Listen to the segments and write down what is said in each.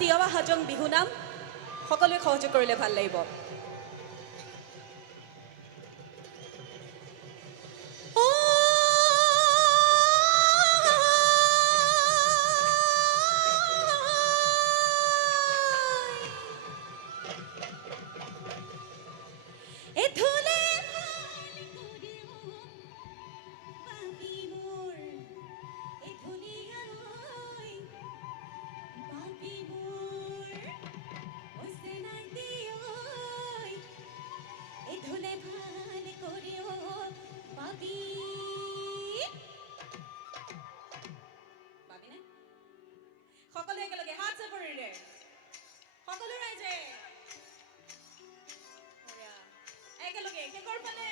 তিৱাবা হাজং বিহু নাম সকলোৱে সহযোগ কৰিলে ভাল লাগিব। সকলো একেলগে হাত চাপৰিৰে সকলো ৰাইজে একেলগে কেকৰ ফালে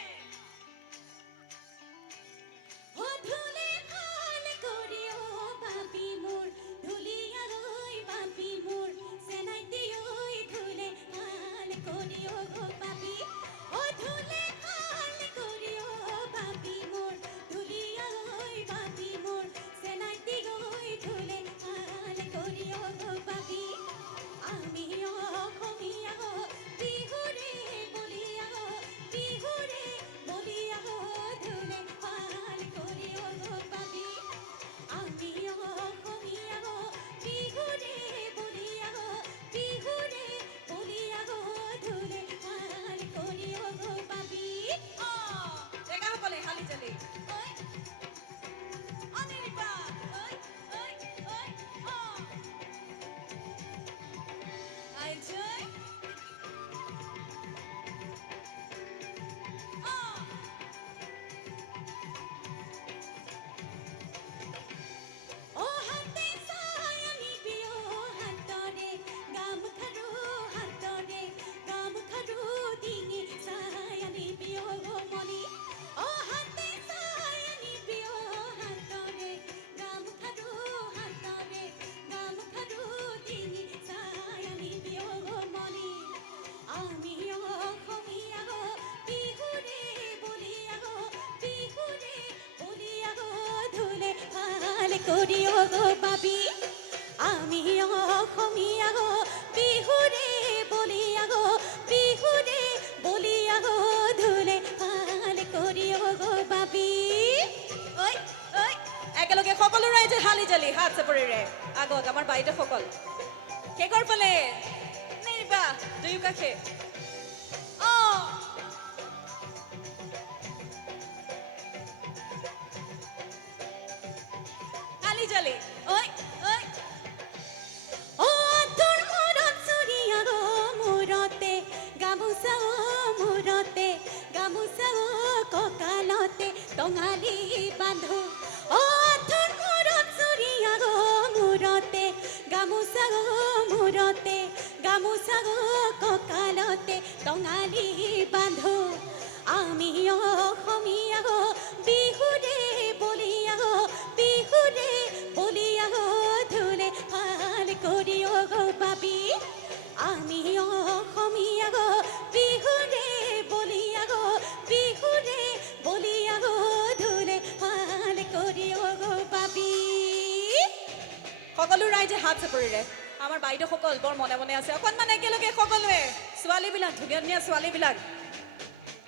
কৰিও গো বাবি আমি অসমীয়া গো বিহুৰে বলিয়া গো বিহুৰে বলিয়া গো ধুলে ভাল কৰিও গো বাবি ঐ ঐ একেলগে সকলো ৰাইজে হালি জালি হাত চাপৰিৰে আগত আমাৰ বাইদেউ সকল কেকৰ ফালে নিবা দুয়ো কাষে জালি ঐ ঐ ও তোর মরত সরিয়া গো মুরতে গামুসা ককালতে টঙালি বাঁধো ও তোর মরত সরিয়া গো মুরতে গামুসা ককালতে টঙালি বাঁধো আমি অসমীয়া গো বিহুৰে বলিয়া গো বিহুৰে বলিয়া গো ধুলে ভাল কৰিও গো বাবি আমি অসমীয়া গো বিহুৰে বলিয়া গো বিহুৰে বলিয়া গো ধুলে ভাল কৰিও গো বাবি সকলো ৰাইজে হাত চাপৰিৰে আমাৰ বাইদেউ সকল বৰ মনে মনে আছে অকণমান একেলগে সকলোৱে ছোৱালীবিলাক ধুনীয়া ধুনীয়া ছোৱালীবিলাক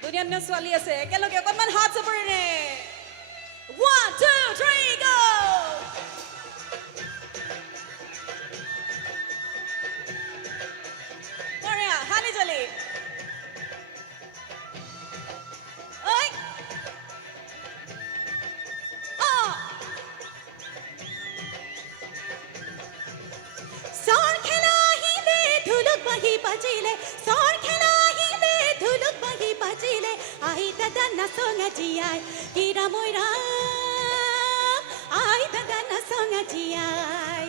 ধুনীয়া ধুনীয়া ছোৱালী আছে একেলগে অকণমান হাত চাপৰিৰে 1 2 3 go বঢ়িয়া হালি জালি ঐ সৰ খেলা আহিলে ঢোলক বাহি বাজিলে সৰ খেলা আহিলে ঢোলক বাহি বাজিলে আই দাদা নাচঙা জিয়াই কিৰা মইৰা আই দাদা নাচঙা জিয়াই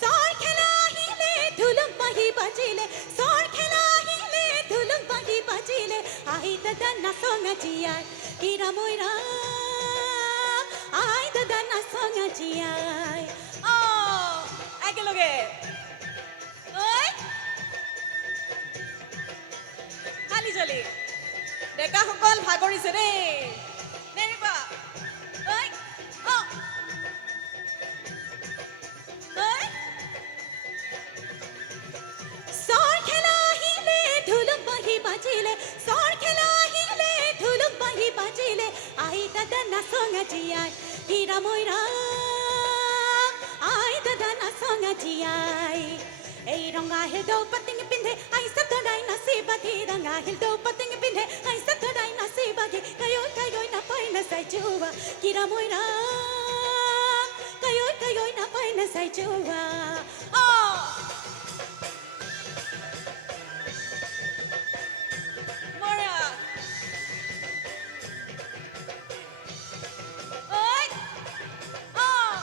সৰ খেলা আহিলে ঢোলক বাহি বাজিলে সৰ খেলা আহিলে ঢোলক বাহি বাজিলে আই দাদা নাচঙা জিয়াই কিৰা মইৰা আই দাদা নাচঙা জিয়াই একেলগে হালি জালি ডেকা সকল ভাগৰিছে দেই নেৰিবা ঐ জিয়াই হীরা ময়রা আই দাদা না সঙ্গে জিয়াই এই রঙা হেলদো পতিং পিন্ধে আই সতরাই নসিবাগি রঙা হেলদো পতিং পিন্ধে আই সতরাই নসিবাগি কায়োই না পাই না সাই জুবা হীরা ময়রা kayoy na pay na say jowa oh Mora oi oh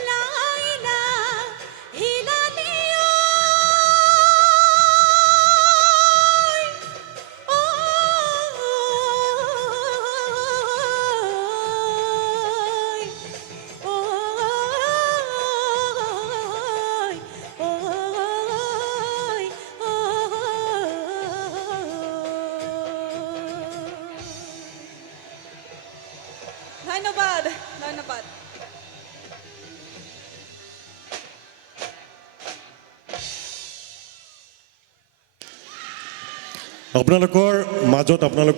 Laila hilaliyo ধন্যবাদ ধন্যবাদ আপোনালোকৰ মাজত আপোনালোক